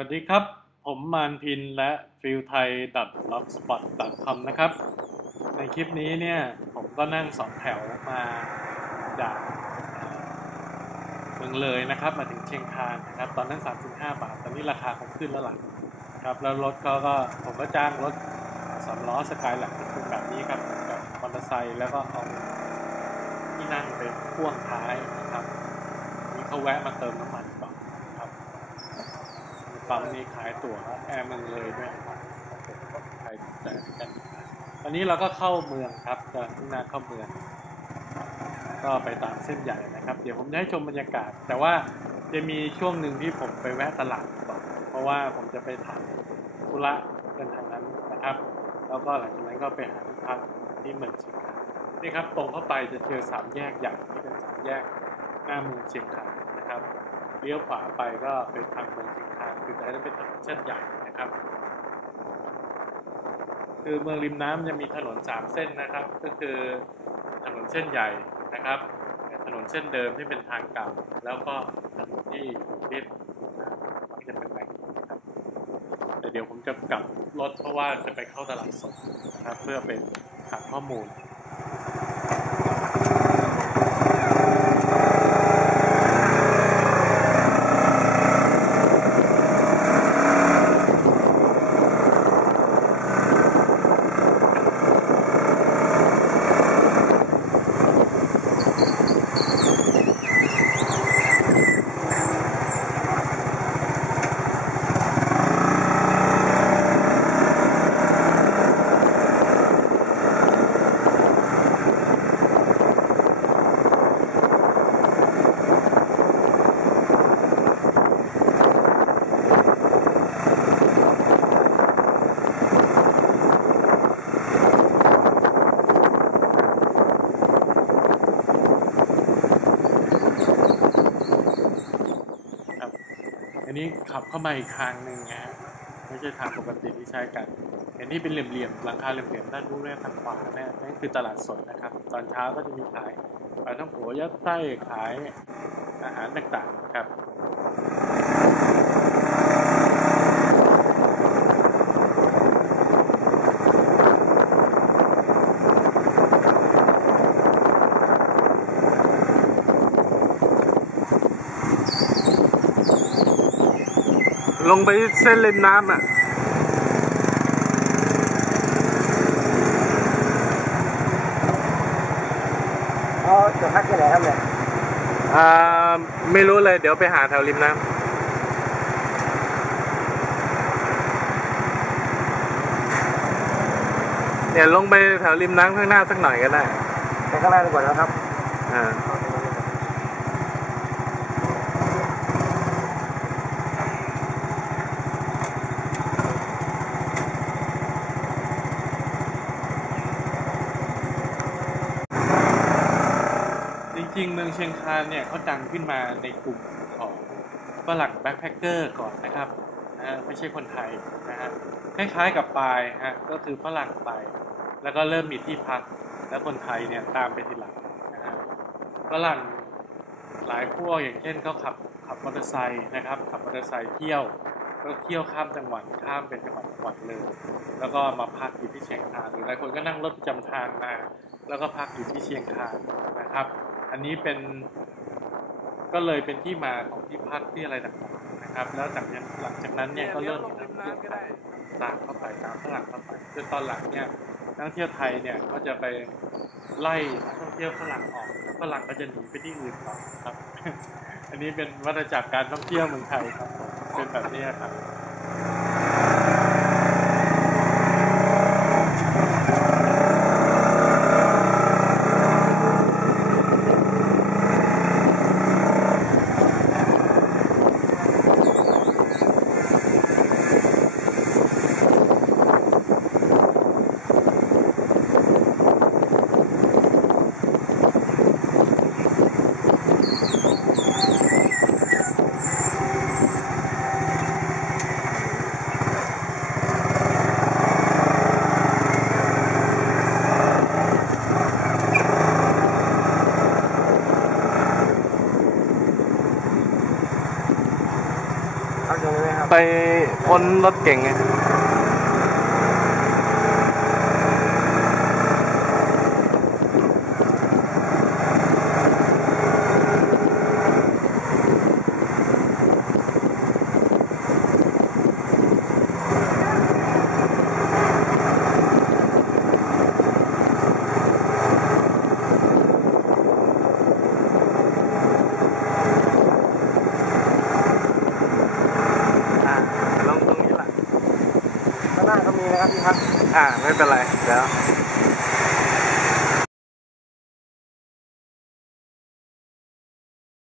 วัสดีครับ ผมมานพินและฟิลไทยดับล็อกสปอตดัคอมนะครับ ในคลิปนี้เนี่ย ผมก็นั่งสองแถวมาจากเมืองเลยนะครับ มาถึงเชียงคานนะครับ ตอนนั้น 35 บาท ตอนนี้ราคาคงขึ้นแล้วล่ะครับ แล้วรถเขาก็ผมก็จ้างรถสามล้อสกายแลกเป็นแบบนี้ครับกับมอเตอร์ไซค์แล้วก็เอาที่นั่งไปพ่วงท้ายนะครับนี่เขาแวะมาเติมน้ำมัน ปั๊มนี้ขายตั๋วแอร์เมืองเลยด้วยนะครับใครสนใจกันตอนนี้เราก็เข้าเมืองครับจะมุ่งหน้าเข้าเมือง ก็ไปตามเส้นใหญ่นะครับ เดี๋ยวผมจะให้ชมบรรยากาศ แต่ว่าจะมีช่วงหนึ่งที่ผมไปแวะตลาดก่อนเพราะว่าผมจะไปถายธุระกันทางนั้นนะครับ แล้วก็หลังจากนั้นก็ไปหาที่พักที่เมืองเชียงคานนี่ครับตรงเข้าไปจะเจอสามแยกใหญ่ที่เป็นสามแยกหน้าเมืองเชียงคาน ลี้ยวขวาไปก็ไปทางเมืองเชียงคานคือจะเป็นถนนเส้นใหญ่นะครับ คือเมืองริมน้ำจะมีถนนสามเส้นนะครับ ก็คือถนนเส้นใหญ่นะครับถนนเส้นเดิมที่เป็นทางเก่า แล้วก็ถนนที่เรียบมักจะเป็นแบบนี้ครับแต่เดี๋ยวผมจะกลับรถเพราะว่าจะไปเข้าตลาดสดนะครับเพื่อเป็นหาข้อมูล นี้ขับเข้ามาอีกทางหนึ่งนะไม่ใช่ทางปกติที่ใช้กันเห็นนี่เป็นเหลี่ยมๆหลังคาเหลี่ยมๆด้านนู้นเนี่ทางขวาแน่นั่นคือตลาดสดนะครับ ตอนเช้าก็จะมีขายปลาท่องโกยัดไส้ขายอาหารต่างๆนะครับ ลงไปเส้นริมน้ำอะอ๋อจุดพักที่ไหนครับเนี่ยอ่าไม่รู้เลยเดี๋ยวไปหาแถวริมน้ำเนี่ยลงไปแถวริมน้ำข้างหน้าสักหน่อยก็ได้ไปข้างล่างดีกว่านะครับ อ่า จริงเมืองเชียงคานเนี่ยเขาดังขึ้นมาในกลุ่มของฝรั่งแบ็คแพคเกอร์ก่อนนะครับนะไม่ใช่คนไทยนะฮะคล้ายๆกับปายฮะก็คือฝรั่งไป แล้วก็เริ่มมีที่พัก แล้วคนไทยเนี่ยตามไปทีหลังนะฮะฝรั่งหลายพวกอย่างเช่นเขาขับขับมอเตอร์ไซค์นะครับขับมอเตอร์ไซค์เที่ยวก็เที่ยวข้ามจังหวัดข้ามเป็นจังหวัดจังหวัดเลยแล้วก็มาพักอยู่ที่เชียงคานหรือหลายคนก็นั่งรถประจำทางมา แล้วก็พักอยู่ที่เชียงคานนะครับ อันนี้เป็นก็เลยเป็นที่มาของที่พักที่อะไรต่างๆนะครับ แล้วจากนั้นหลังจากนั้นเนี่ยก็เริ่มมีนักท่วต่างเข้าไปตามฝรั่งเข้าไปจนตอนหลังเนี่ยนักท่องเที่ยวไทยเนี่ยก็จะไปไล่นักท่องเที่ยวฝรั่งออกฝรั่งก็จะหนีไปที่อื่นต่อครับ อันนี้เป็นวัฏจักรการท่องเที่ยวเมืองไทยครับ เป็นแบบนี้ครับ ไปครับไปพ้นรถเก่งไง อ่าลงตรงนี้แหละ ข้างหน้าก็ มีนะครับพี่ครับ อ่า ไม่เป็นไร เดี๋ยว